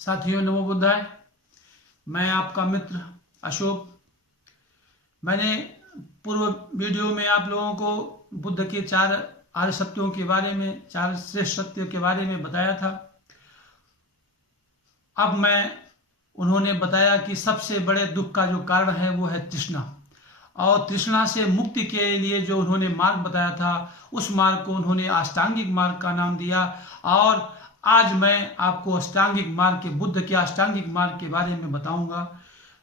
साथियों, नमो बुद्धाय। मैं आपका मित्र अशोक। मैंने पूर्व वीडियो में आप लोगों को बुद्ध के 4 आर्य सत्यों के बारे में, 4 श्रेष्ठ सत्यों के बारे में बताया था। अब उन्होंने बताया कि सबसे बड़े दुख का जो कारण है वो है तृष्णा, और तृष्णा से मुक्ति के लिए जो उन्होंने मार्ग बताया था उस मार्ग को उन्होंने अष्टांगिक मार्ग का नाम दिया। और आज मैं आपको अष्टांगिक मार्ग के, बुद्ध के अष्टांगिक मार्ग के बारे में बताऊंगा,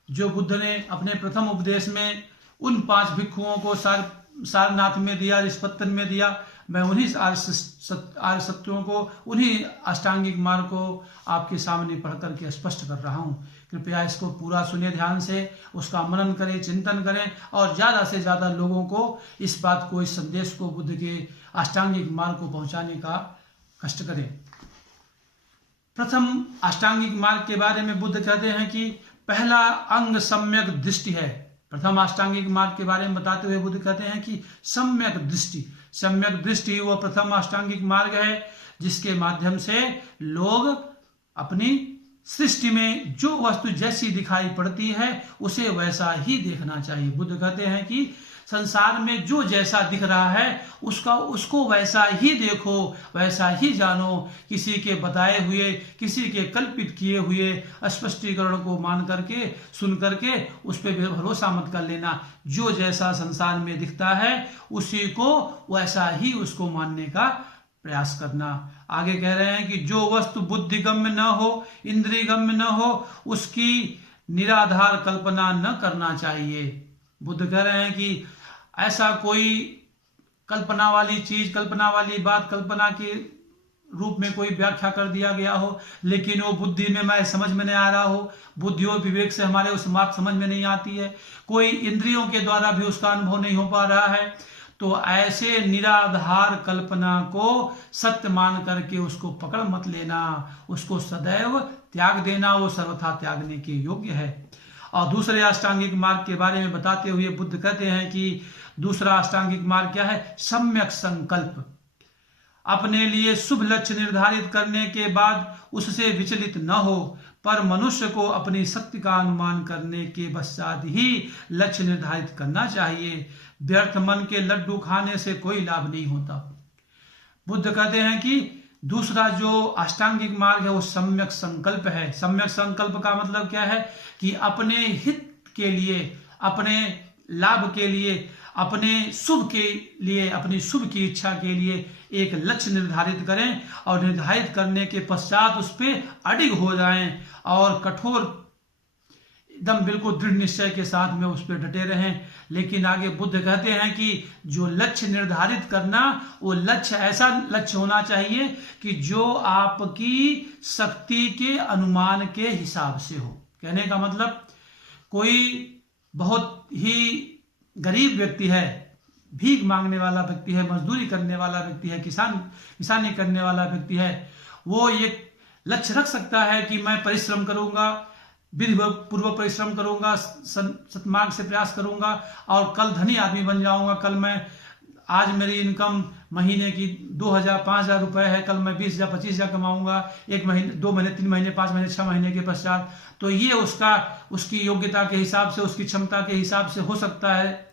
जो बुद्ध ने अपने प्रथम उपदेश में उन 5 भिक्षुओं को सारनाथ में दिया, रिस्पत्तन में दिया। मैं उन्हीं आर्य सत्यों को, उन्हीं अष्टांगिक मार्ग को आपके सामने पढ़ करके स्पष्ट कर रहा हूँ। कृपया इसको पूरा सुने ध्यान से, उसका मनन करें, चिंतन करें और ज़्यादा से ज़्यादा लोगों को इस बात को, इस संदेश को, बुद्ध के अष्टांगिक मार्ग को पहुँचाने का कष्ट करें। प्रथम अष्टांगिक मार्ग के बारे में बुद्ध कहते हैं कि पहला अंग सम्यक दृष्टि है। प्रथम अष्टांगिक मार्ग के बारे में बताते हुए बुद्ध कहते हैं कि सम्यक दृष्टि, सम्यक दृष्टि वह प्रथम अष्टांगिक मार्ग है जिसके माध्यम से लोग अपनी सृष्टि में जो वस्तु जैसी दिखाई पड़ती है उसे वैसा ही देखना चाहिए। बुद्ध कहते हैं कि संसार में जो जैसा दिख रहा है उसको वैसा ही देखो, वैसा ही जानो। किसी के बताए हुए, किसी के कल्पित किए हुए स्पष्टीकरण को मान करके, सुन करके उस पर भरोसा मत कर लेना। जो जैसा संसार में दिखता है उसी को वैसा ही उसको मानने का प्रयास करना। आगे कह रहे हैं कि जो वस्तु बुद्धिगम्य न हो, इंद्रियगम्य न हो, उसकी निराधार कल्पना न करना चाहिए। बुद्ध कह रहे हैं कि ऐसा कोई कल्पना वाली चीज, कल्पना वाली बात, कल्पना के रूप में कोई व्याख्या कर दिया गया हो लेकिन वो बुद्धि में मैं समझ में नहीं आ रहा हो, बुद्धि और विवेक से हमारे उस बात समझ में नहीं आती है, कोई इंद्रियों के द्वारा भी उसका अनुभव नहीं हो पा रहा है, तो ऐसे निराधार कल्पना को सत्य मान करके उसको पकड़ मत लेना, उसको सदैव त्याग देना। वो सर्वथा त्यागने के योग्य है। और दूसरे अष्टांगिक मार्ग के बारे में बताते हुए बुद्ध कहते हैं कि दूसरा अष्टांगिक मार्ग क्या है? सम्यक संकल्प। अपने लिए शुभ लक्ष्य निर्धारित करने के बाद उससे विचलित न हो, पर मनुष्य को अपनी शक्ति का अनुमान करने के पश्चात ही लक्ष्य निर्धारित करना चाहिए। व्यर्थ मन के लड्डू खाने से कोई लाभ नहीं होता। बुद्ध कहते हैं कि दूसरा जो अष्टांगिक मार्ग है वो सम्यक संकल्प है। सम्यक संकल्प का मतलब क्या है? कि अपने हित के लिए, अपने लाभ के लिए, अपने शुभ के लिए, अपनी शुभ की इच्छा के लिए एक लक्ष्य निर्धारित करें और निर्धारित करने के पश्चात उस पर अडिग हो जाएं और कठोर, एकदम बिल्कुल दृढ़ निश्चय के साथ में उस पर डटे रहें। लेकिन आगे बुद्ध कहते हैं कि जो लक्ष्य निर्धारित करना, वो लक्ष्य ऐसा लक्ष्य होना चाहिए कि जो आपकी शक्ति के अनुमान के हिसाब से हो। कहने का मतलब, कोई बहुत ही गरीब व्यक्ति है, भीख मांगने वाला व्यक्ति है, मजदूरी करने वाला व्यक्ति है, किसानी करने वाला व्यक्ति है, वो एक लक्ष्य रख सकता है कि मैं परिश्रम करूंगा, विधि पूर्वक परिश्रम करूंगा, सत्मार्ग से प्रयास करूंगा और कल धनी आदमी बन जाऊंगा। कल मैं, आज मेरी इनकम महीने की 2000 5000 रुपए है, कल मैं 20,000 25,000 कमाऊंगा 1 महीने, 2 महीने, 3 महीने, 5 महीने, 6 महीने के पश्चात। तो ये उसकी योग्यता के हिसाब से, उसकी क्षमता के हिसाब से हो सकता है।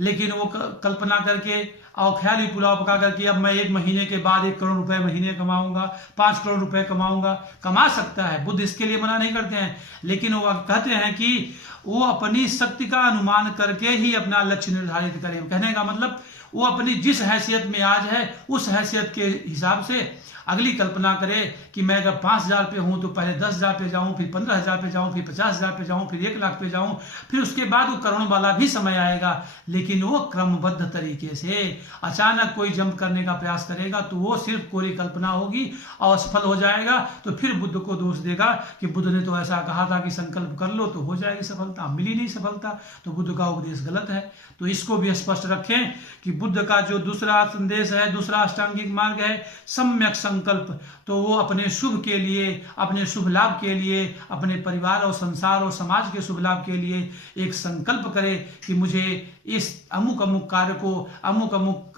लेकिन वो कल्पना करके और ख्याली पुलाव पका करके अब मैं 1 महीने के बाद 1 करोड़ रुपए महीने कमाऊंगा, 5 करोड़ रुपए कमाऊंगा, कमा सकता है। बुद्ध इसके लिए मना नहीं करते हैं, लेकिन वो कहते हैं कि वो अपनी शक्ति का अनुमान करके ही अपना लक्ष्य निर्धारित करें। कहने का मतलब, वो अपनी जिस हैसियत में आज है उस हैसियत के हिसाब से अगली कल्पना करे कि मैं अगर 5,000 पे हूं तो पहले 10,000 पे जाऊं, फिर 15,000 पे जाऊं, फिर 50,000 पे जाऊं, फिर 1 लाख पे जाऊं, फिर उसके बाद वो करोड़ वाला भी समय आएगा। लेकिन वो क्रमबद्ध तरीके से, अचानक कोई जंप करने का प्रयास करेगा तो वो सिर्फ कोरी कल्पना होगी और असफल हो जाएगा। तो फिर बुद्ध को दोष देगा कि बुद्ध ने तो ऐसा कहा था कि संकल्प कर लो तो हो जाएगी सफलता, मिली नहीं सफलता, तो बुद्ध का उपदेश गलत है। तो इसको भी स्पष्ट रखें कि बुद्ध का जो दूसरा संदेश है, दूसरा अष्टांगिक मार्ग है सम्यक संकल्प, तो वो अपने शुभ के लिए, अपने शुभ लाभ के लिए, अपने परिवार और संसार और समाज के शुभ लाभ के लिए एक संकल्प करे कि मुझे इस अमुक अमुक कार्य को, अमुक अमुक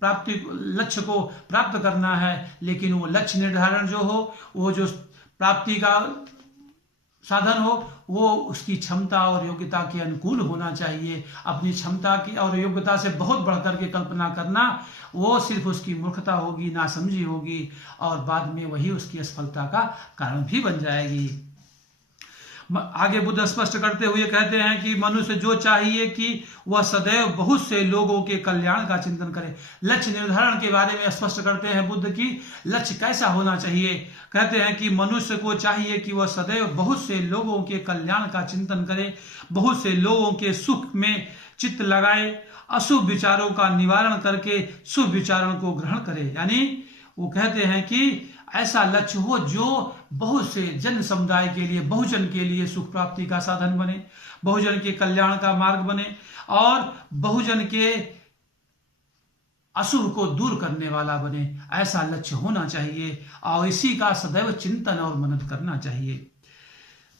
प्राप्ति लक्ष्य को प्राप्त करना है। लेकिन वो लक्ष्य निर्धारण जो हो, वो जो प्राप्ति का साधन हो वो उसकी क्षमता और योग्यता के अनुकूल होना चाहिए। अपनी क्षमता की और योग्यता से बहुत बढ़कर के कल्पना करना वो सिर्फ उसकी मूर्खता होगी, नासमझी होगी और बाद में वही उसकी असफलता का कारण भी बन जाएगी। आगे बुद्ध स्पष्ट करते हुए कहते हैं कि मनुष्य जो चाहिए कि वह सदैव बहुत से लोगों के कल्याण का चिंतन करे। लक्ष्य निर्धारण के बारे में स्पष्ट करते हैं बुद्ध की लक्ष्य कैसा होना चाहिए। कहते हैं कि मनुष्य को चाहिए कि वह सदैव बहुत से लोगों के कल्याण का चिंतन करे, बहुत से लोगों के सुख में चित्त लगाए, अशुभ विचारों का निवारण करके शुभ विचारों को ग्रहण करे। यानी वो कहते हैं कि ऐसा लक्ष्य हो जो बहुत से जन समुदाय के लिए, बहुजन के लिए सुख प्राप्ति का साधन बने, बहुजन के कल्याण का मार्ग बने और बहुजन के अशुभ को दूर करने वाला बने। ऐसा लक्ष्य होना चाहिए और इसी का सदैव चिंतन और मनन करना चाहिए।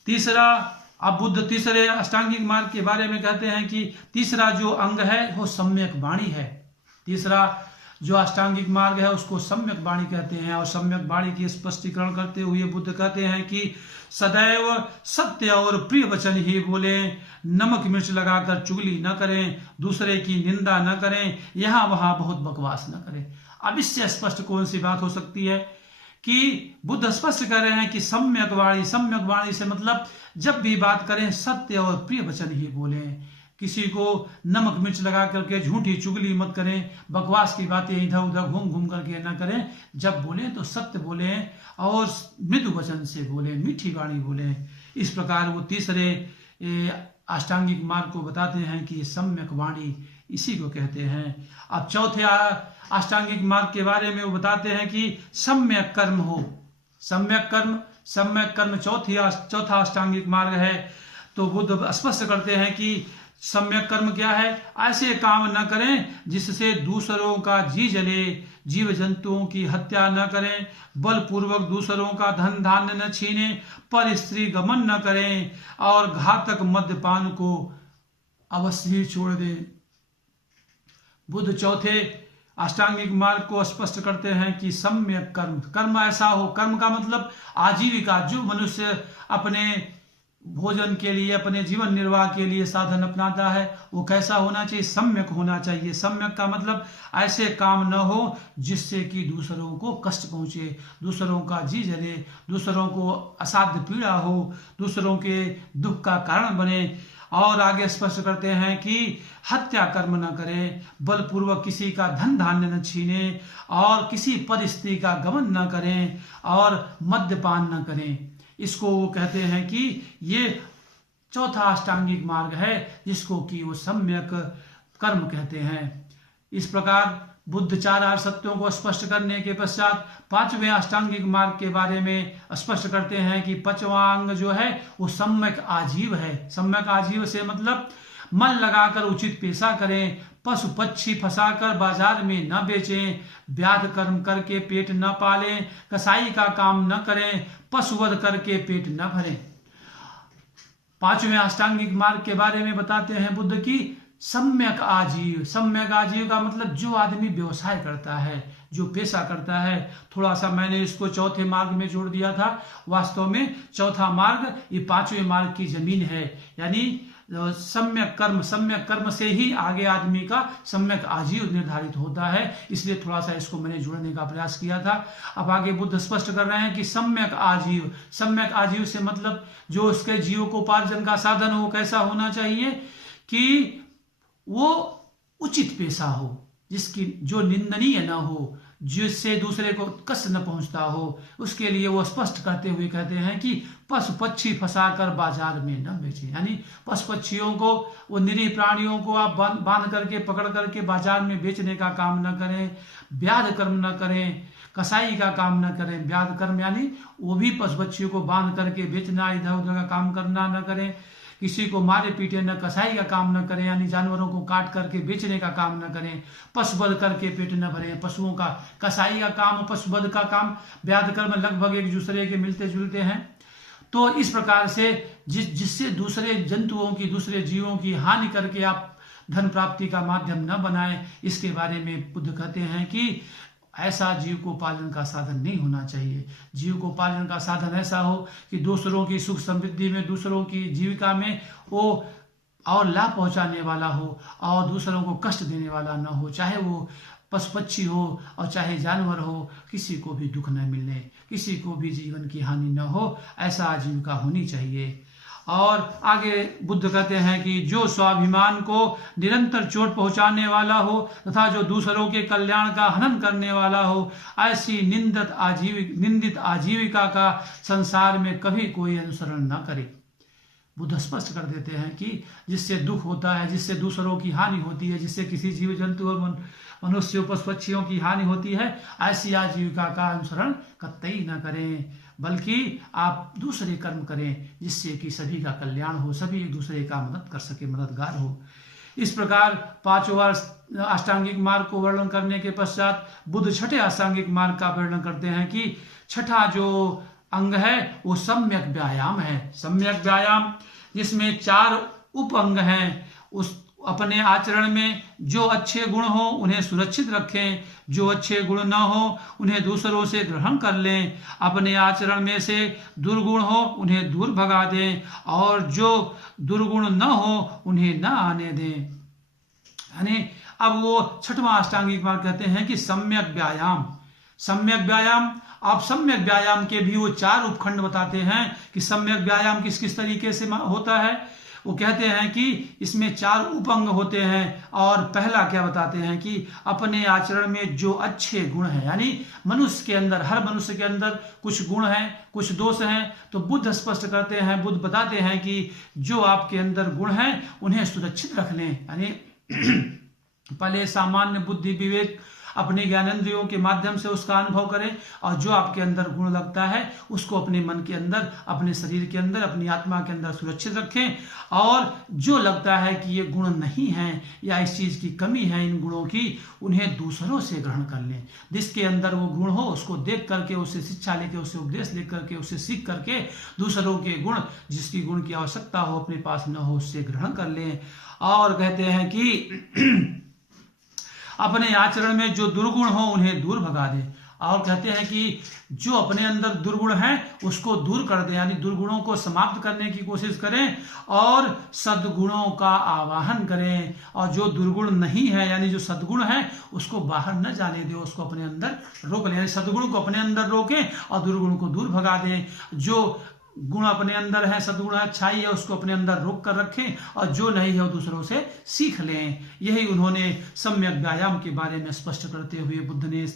तीसरा, अब बुद्ध तीसरे अष्टांगिक मार्ग के बारे में कहते हैं कि तीसरा जो अंग है वो सम्यक वाणी है। तीसरा जो अष्टांगिक मार्ग है उसको सम्यक वाणी कहते हैं और सम्यक वाणी की स्पष्टीकरण करते हुए बुद्ध कहते हैं कि सदैव सत्य और प्रिय वचन ही बोले, नमक मिर्च लगाकर चुगली न करें, दूसरे की निंदा न करें, यहाँ वहां बहुत बकवास न करें। अब इससे स्पष्ट कौन सी बात हो सकती है कि बुद्ध स्पष्ट कर रहे हैं कि सम्यक वाणी से मतलब जब भी बात करें सत्य और प्रिय वचन ही बोलें, किसी को नमक मिर्च लगा करके झूठी चुगली मत करें, बकवास की बातें इधर उधर घूम घूम करके न करें। जब बोलें तो सत्य बोलें और मृदु वचन से बोलें, मीठी वाणी बोलें। इस प्रकार वो तीसरे अष्टांगिक मार्ग को बताते हैं कि सम्यक वाणी इसी को कहते हैं। अब चौथे अष्टांगिक मार्ग के बारे में वो बताते हैं कि सम्यक कर्म हो। सम्यक कर्म चौथा अष्टांगिक मार्ग है। तो बुद्ध स्पष्ट करते हैं कि सम्यक कर्म क्या है? ऐसे काम न करें जिससे दूसरों का जी जले, जीव जंतुओं की हत्या न करें, बलपूर्वक दूसरों का धन धान्य न छीने, पर स्त्री गमन न करें और घातक मद्यपान को अवश्य ही छोड़ दें। बुद्ध चौथे अष्टांगिक मार्ग को स्पष्ट करते हैं कि सम्यक कर्म ऐसा हो। कर्म का मतलब आजीविका, जो मनुष्य अपने भोजन के लिए, अपने जीवन निर्वाह के लिए साधन अपनाता है वो कैसा होना चाहिए? सम्यक होना चाहिए। सम्यक का मतलब ऐसे काम न हो जिससे कि दूसरों को कष्ट पहुंचे, दूसरों का जी जले, दूसरों को असाध्य पीड़ा हो, दूसरों के दुख का कारण बने। और आगे स्पष्ट करते हैं कि हत्या कर्म न करें, बलपूर्वक किसी का धन धान्य न छीने और किसी पर स्त्री का गमन न करें और मद्यपान न करें। इसको वो कहते हैं कि ये चौथा अष्टांगिक मार्ग है जिसको कि वो सम्यक कर्म कहते हैं। इस प्रकार बुद्ध चार आर्य सत्यों को स्पष्ट करने के पश्चात पांचवें अष्टांगिक मार्ग के बारे में स्पष्ट करते हैं कि पांचवा अंग जो है वो सम्यक आजीव है। सम्यक आजीव से मतलब मन लगाकर उचित पेशा करें, पशु पक्षी फंसाकर बाजार में न बेचें, व्याध कर्म करके पेट न पालें, कसाई का काम न करें, पशुवध करके पेट न भरें। पांचवें अष्टांगिक मार्ग के बारे में बताते हैं बुद्ध की सम्यक आजीव। सम्यक आजीव का मतलब जो आदमी व्यवसाय करता है, जो पेशा करता है। थोड़ा सा मैंने इसको चौथे मार्ग में जोड़ दिया था। वास्तव में चौथा मार्ग ये पांचवें मार्ग की जमीन है। यानी सम्यक कर्म से ही आगे आदमी का सम्यक आजीव निर्धारित होता है। इसलिए थोड़ा सा इसको मैंने जोड़ने का प्रयास किया था। अब आगे बुद्ध स्पष्ट कर रहे हैं कि सम्यक आजीव से मतलब जो उसके जीवकोपार्जन का साधन हो कैसा होना चाहिए कि वो उचित पेशा हो, जिसकी जो निंदनीय न हो, जिससे दूसरे को कष्ट न पहुंचता हो। उसके लिए वो स्पष्ट करते हुए कहते हैं कि पशु पक्षी फंसाकर बाजार में न बेचें। यानी पशु पक्षियों को, वो निरीह प्राणियों को आप बांध करके पकड़ करके बाजार में बेचने का काम न करें, व्याध कर्म न करें, कसाई का काम न करें। व्याध कर्म यानी वो भी पशु पक्षियों को बांध करके बेचना, इधर उधर का काम करना न करें, किसी को मारे पीटे न, कसाई का काम न करें यानी जानवरों को काट करके बेचने का काम न करें, पशुवध करके पेट न भरें। पशुओं का कसाई का काम, पशुवध का काम, व्याध कर्म लगभग एक दूसरे के मिलते जुलते हैं। तो इस प्रकार से जिससे दूसरे जंतुओं की, दूसरे जीवों की हानि करके आप धन प्राप्ति का माध्यम न बनाएं, इसके बारे में बुद्ध कहते हैं कि ऐसा जीविकोपार्जन का साधन नहीं होना चाहिए। जीविकोपार्जन का साधन ऐसा हो कि दूसरों की सुख समृद्धि में, दूसरों की जीविका में वो और लाभ पहुंचाने वाला हो और दूसरों को कष्ट देने वाला न हो, चाहे वो पशु पक्षी हो और चाहे जानवर हो, किसी को भी दुख न मिलने, किसी को भी जीवन की हानि न हो, ऐसा आजीविका होनी चाहिए। और आगे बुद्ध कहते हैं कि जो स्वाभिमान को निरंतर चोट पहुंचाने वाला हो तथा जो दूसरों के कल्याण का हनन करने वाला हो, ऐसी निंदित आजीविका का संसार में कभी कोई अनुसरण न करे। बुद्ध स्पष्ट कर देते हैं कि जिससे दुख होता है, जिससे दूसरों की हानि होती है, जिससे किसी जीव जंतु और मनुष्यों पशु पक्षियों की हानि होती है, ऐसी आजीविका का अनुसरण कतई न करें, बल्कि आप दूसरे कर्म करें जिससे कि सभी का कल्याण हो, सभी एक दूसरे का मदद कर सके, मददगार हो। इस प्रकार पांचवा अष्टांगिक मार्ग को वर्णन करने के पश्चात बुद्ध छठे अष्टांगिक मार्ग का वर्णन करते हैं कि छठा जो अंग है वो सम्यक व्यायाम है। सम्यक व्यायाम जिसमें 4 उप अंग हैं। उस अपने आचरण में जो अच्छे गुण हो उन्हें सुरक्षित रखें, जो अच्छे गुण न हो उन्हें दूसरों से ग्रहण कर लें, अपने आचरण में से दुर्गुण हो उन्हें दूर भगा दें और जो दुर्गुण न हो उन्हें न आने दें। यानी अब वो छठवां अष्टांगिक मार्ग कहते हैं कि सम्यक व्यायाम। सम्यक व्यायाम, आप सम्यक व्यायाम के भी वो 4 उपखंड बताते हैं कि सम्यक व्यायाम किस किस तरीके से होता है। वो कहते हैं कि इसमें 4 उपअंग होते हैं और पहला क्या बताते हैं कि अपने आचरण में जो अच्छे गुण हैं, यानी मनुष्य के अंदर, हर मनुष्य के अंदर कुछ गुण हैं, कुछ दोष हैं, तो बुद्ध स्पष्ट करते हैं, बुद्ध बताते हैं कि जो आपके अंदर गुण हैं उन्हें सुरक्षित रख लें। यानी पहले सामान्य बुद्धि विवेक अपने ज्ञानेंद्रियों के माध्यम से उसका अनुभव करें और जो आपके अंदर गुण लगता है उसको अपने मन के अंदर, अपने शरीर के अंदर, अपनी आत्मा के अंदर सुरक्षित रखें और जो लगता है कि ये गुण नहीं हैं या इस चीज़ की कमी है इन गुणों की, उन्हें दूसरों से ग्रहण कर लें। जिसके अंदर वो गुण हो उसको देख करके, उससे शिक्षा लेके, उससे उपदेश लेकर करके, उससे सीख करके दूसरों के गुण, जिसकी गुण की आवश्यकता हो अपने पास न हो, उससे ग्रहण कर लें। और कहते हैं कि अपने आचरण में जो दुर्गुण हो उन्हें दूर भगा दें। और कहते हैं कि जो अपने अंदर दुर्गुण है उसको दूर कर दें, यानी दुर्गुणों को समाप्त करने की कोशिश करें और सद्गुणों का आवाहन करें। और जो दुर्गुण नहीं है, यानी जो सद्गुण है, उसको बाहर न जाने दें, उसको अपने अंदर रोक लें। यानी सद्गुण को अपने अंदर रोकें और दुर्गुण को दूर भगा दें। जो गुण अपने अंदर है, सद्गुण अच्छाई है, उसको अपने अंदर रोक कर रखें और जो नहीं है वो दूसरों से सीख लें। यही उन्होंने सम्यक व्यायाम के बारे में स्पष्ट करते हुए बुद्ध ने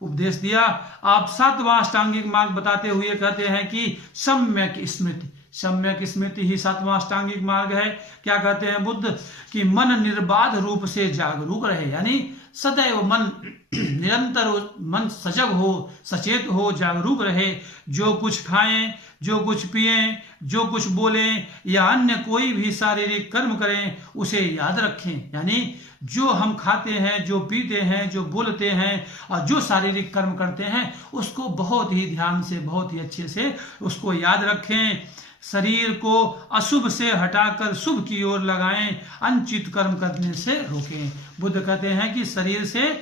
उपदेश दिया। आप 7वां अष्टांगिक मार्ग बताते हुए कहते हैं कि सम्यक स्मृति। सम्यक स्मृति ही 7वां अष्टांगिक मार्ग है। क्या कहते हैं बुद्ध कि मन निर्बाध रूप से जागरूक रहे, यानी सदैव मन निरंतर मन सजग हो, सचेत हो, जागरूक रहे। जो कुछ खाएं, जो कुछ पिएं, जो कुछ बोलें या अन्य कोई भी शारीरिक कर्म करें उसे याद रखें। यानी जो हम खाते हैं, जो पीते हैं, जो बोलते हैं और जो शारीरिक कर्म करते हैं उसको बहुत ही ध्यान से, बहुत ही अच्छे से उसको याद रखें। शरीर को अशुभ से हटाकर शुभ की ओर लगाएं, अनुचित कर्म करने से रोकें। बुद्ध कहते हैं कि शरीर से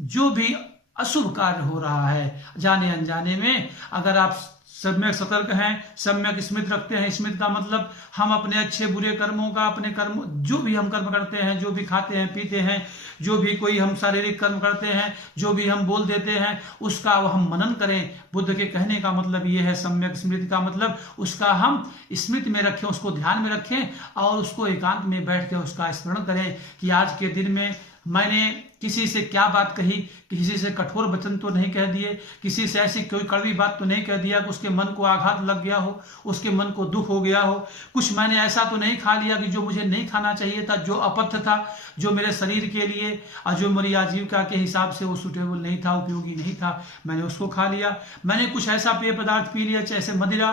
जो भी अशुभ कार्य हो रहा है जाने अनजाने में, अगर आप सम्यक सतर्क हैं, सम्यक स्मृति रखते हैं, स्मृति का मतलब हम अपने अच्छे बुरे कर्मों का, अपने कर्म जो भी हम कर्म करते हैं, जो भी खाते हैं पीते हैं, जो भी कोई हम शारीरिक कर्म करते हैं, जो भी हम बोल देते हैं, उसका हम मनन करें। बुद्ध के कहने का मतलब ये है, सम्यक स्मृति का मतलब उसका हम स्मृति में रखें, उसको ध्यान में रखें और उसको एकांत में बैठ के उसका स्मरण करें कि आज के दिन में मैंने किसी से क्या बात कही, किसी से कठोर वचन तो नहीं कह दिए, किसी से ऐसी कोई कड़वी बात तो नहीं कह दिया कि उसके मन को आघात लग गया हो, उसके मन को दुख हो गया हो। कुछ मैंने ऐसा तो नहीं खा लिया कि जो मुझे नहीं खाना चाहिए था, जो अपथ्य था, जो मेरे शरीर के लिए और जो मेरी आजीविका के हिसाब से वो सुटेबल नहीं था, उपयोगी नहीं था, मैंने उसको खा लिया। मैंने कुछ ऐसा पेय पदार्थ पी लिया जैसे मदिरा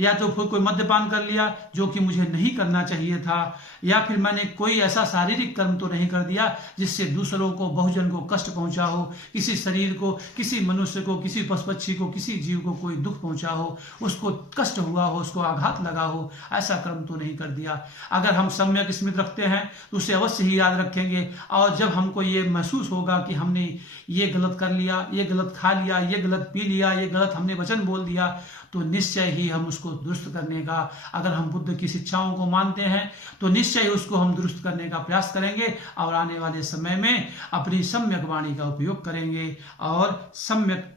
या तो फिर कोई मद्यपान कर लिया जो कि मुझे नहीं करना चाहिए था, या फिर मैंने कोई ऐसा शारीरिक कर्म तो नहीं कर दिया जिससे दूसरों को, बहुजन को कष्ट पहुंचा हो, किसी शरीर को, किसी मनुष्य को, किसी पशु पक्षी को, किसी जीव को कोई दुख पहुंचा हो, उसको कष्ट हुआ हो, उसको आघात लगा हो, ऐसा कर्म तो नहीं कर दिया। अगर हम सम्यक स्मृति रखते हैं तो उसे अवश्य ही याद रखेंगे, और जब हमको ये महसूस होगा कि हमने ये गलत कर लिया, ये गलत खा लिया, ये गलत पी लिया, ये गलत हमने वचन बोल दिया, तो निश्चय ही हम उसको दुरुस्त करने का, अगर हम बुद्ध की शिक्षाओं को मानते हैं तो निश्चय ही उसको हम दुरुस्त करने का प्रयास करेंगे, और आने वाले समय में अपनी सम्यक वाणी का उपयोग करेंगे और सम्यक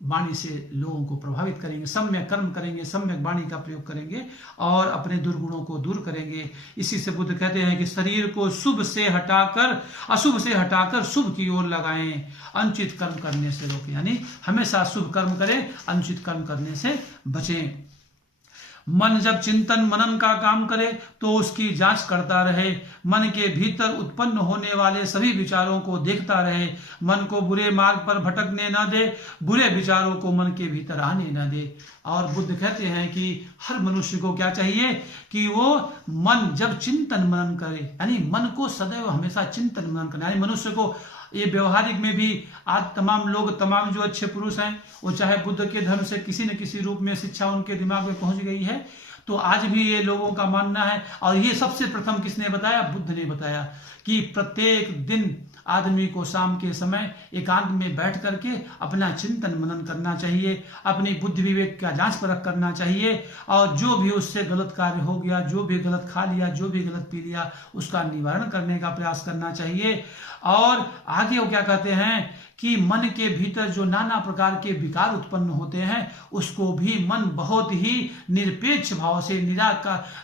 वाणी से लोगों को प्रभावित करेंगे, सम्यक कर्म करेंगे, सम्यक वाणी का प्रयोग करेंगे और अपने दुर्गुणों को दूर करेंगे। इसी से बुद्ध कहते हैं कि शरीर को शुभ से हटाकर, अशुभ से हटाकर शुभ की ओर लगाएं, अनुचित कर्म करने से रोकें। यानी हमेशा शुभ कर्म करें, अनुचित कर्म करने से बचें। मन जब चिंतन मनन का काम करे तो उसकी जांच करता रहे, मन के भीतर उत्पन्न होने वाले सभी विचारों को देखता रहे, मन को बुरे मार्ग पर भटकने न दे, बुरे विचारों को मन के भीतर आने न दे। और बुद्ध कहते हैं कि हर मनुष्य को क्या चाहिए कि वो मन जब चिंतन मनन करे, यानी मन को सदैव हमेशा चिंतन मनन करना, यानी मनुष्य को ये व्यवहारिक में भी आज तमाम लोग, तमाम जो अच्छे पुरुष हैं, वो चाहे बुद्ध के धर्म से किसी न किसी रूप में शिक्षा उनके दिमाग में पहुंच गई है, तो आज भी ये लोगों का मानना है। और ये सबसे प्रथम किसने बताया? बुद्ध ने बताया कि प्रत्येक दिन आदमी को शाम के समय एकांत में बैठ करके अपना चिंतन मनन करना चाहिए, अपनी बुद्धि विवेक का जांच परख करना चाहिए, और जो भी उससे गलत कार्य हो गया, जो भी गलत खा लिया, जो भी गलत पी लिया, उसका निवारण करने का प्रयास करना चाहिए। और आगे वो क्या कहते हैं कि मन के भीतर जो नाना प्रकार के विकार उत्पन्न होते हैं, उसको भी मन बहुत ही निरपेक्ष भाव से,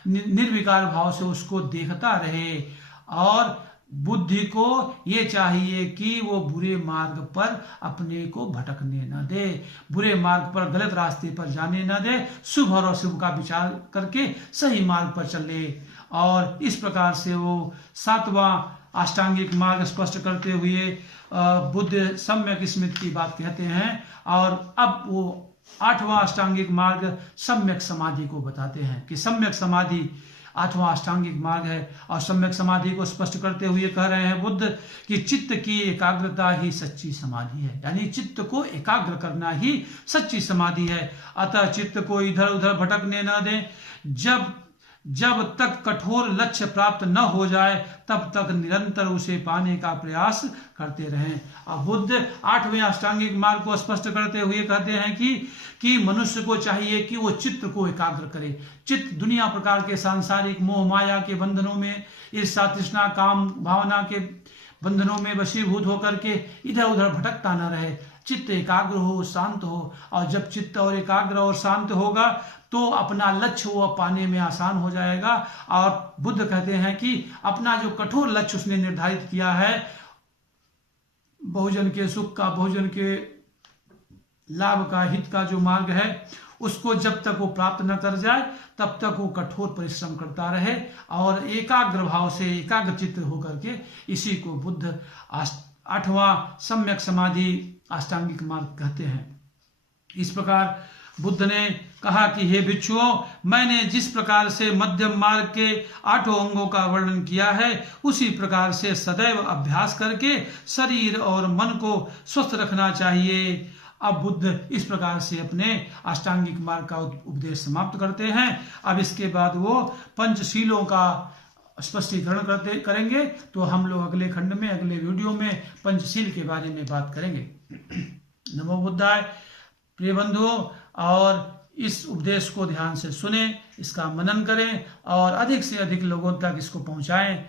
निर्विकार भाव से उसको देखता रहे। और बुद्धि को ये चाहिए कि वो बुरे मार्ग पर अपने को भटकने न दे, बुरे मार्ग पर, गलत रास्ते पर जाने न दे, शुभ और अशुभ का विचार करके सही मार्ग पर चले। और इस प्रकार से वो 7वां अष्टांगिक मार्ग स्पष्ट करते हुए बुद्ध सम्यक स्मृति की बात कहते हैं। और अब वो 8वां अष्टांगिक मार्ग सम्यक समाधि को बताते हैं कि सम्यक समाधि 8वां अष्टांगिक मार्ग है। और सम्यक समाधि को स्पष्ट करते हुए कह रहे हैं बुद्ध कि चित्त की एकाग्रता ही सच्ची समाधि है, यानी चित्त को एकाग्र करना ही सच्ची समाधि है। अतः चित्त को इधर उधर भटकने न दें। जब तक कठोर लक्ष्य प्राप्त न हो जाए तब तक निरंतर उसे पाने का प्रयास करते रहें। अब बुद्ध 8वें अष्टांगिक मार्ग को स्पष्ट करते हुए कहते हैं कि मनुष्य को चाहिए कि वो चित्त को एकाग्र करे। चित्त दुनिया प्रकार के सांसारिक मोह माया के बंधनों में, ईर्ष्या तृष्णा काम भावना के बंधनों में वशीभूत होकर के इधर उधर भटकता न रहे। चित्त एकाग्र हो, शांत हो, और जब चित्त और एकाग्र और शांत होगा तो अपना लक्ष्य वो पाने में आसान हो जाएगा। और बुद्ध कहते हैं कि अपना जो कठोर लक्ष्य उसने निर्धारित किया है, बहुजन के सुख का, बहुजन के लाभ का, हित का जो मार्ग है, उसको जब तक वो प्राप्त न कर जाए तब तक वो कठोर परिश्रम करता रहे और एकाग्र भाव से, एकाग्र चित्त होकर के इसी को बुद्ध 8वां सम्यक समाधि अष्टांगिक मार्ग कहते हैं। इस प्रकार बुद्ध ने कहा कि हे भिक्षुओं, मैंने जिस प्रकार से मध्यम मार्ग के 8 अंगों का वर्णन किया है, उसी प्रकार से सदैव अभ्यास करके शरीर और मन को स्वस्थ रखना चाहिए। अब बुद्ध इस प्रकार से अपने अष्टांगिक मार्ग का उपदेश समाप्त करते हैं। अब इसके बाद वो पंचशीलों का स्पष्टीकरण करेंगे। तो हम लोग अगले खंड में, अगले वीडियो में पंचशील के बारे में बात करेंगे। नमो बुद्धाय। प्रिय बंधुओं, और इस उपदेश को ध्यान से सुने, इसका मनन करें और अधिक से अधिक लोगों तक इसको पहुंचाएं।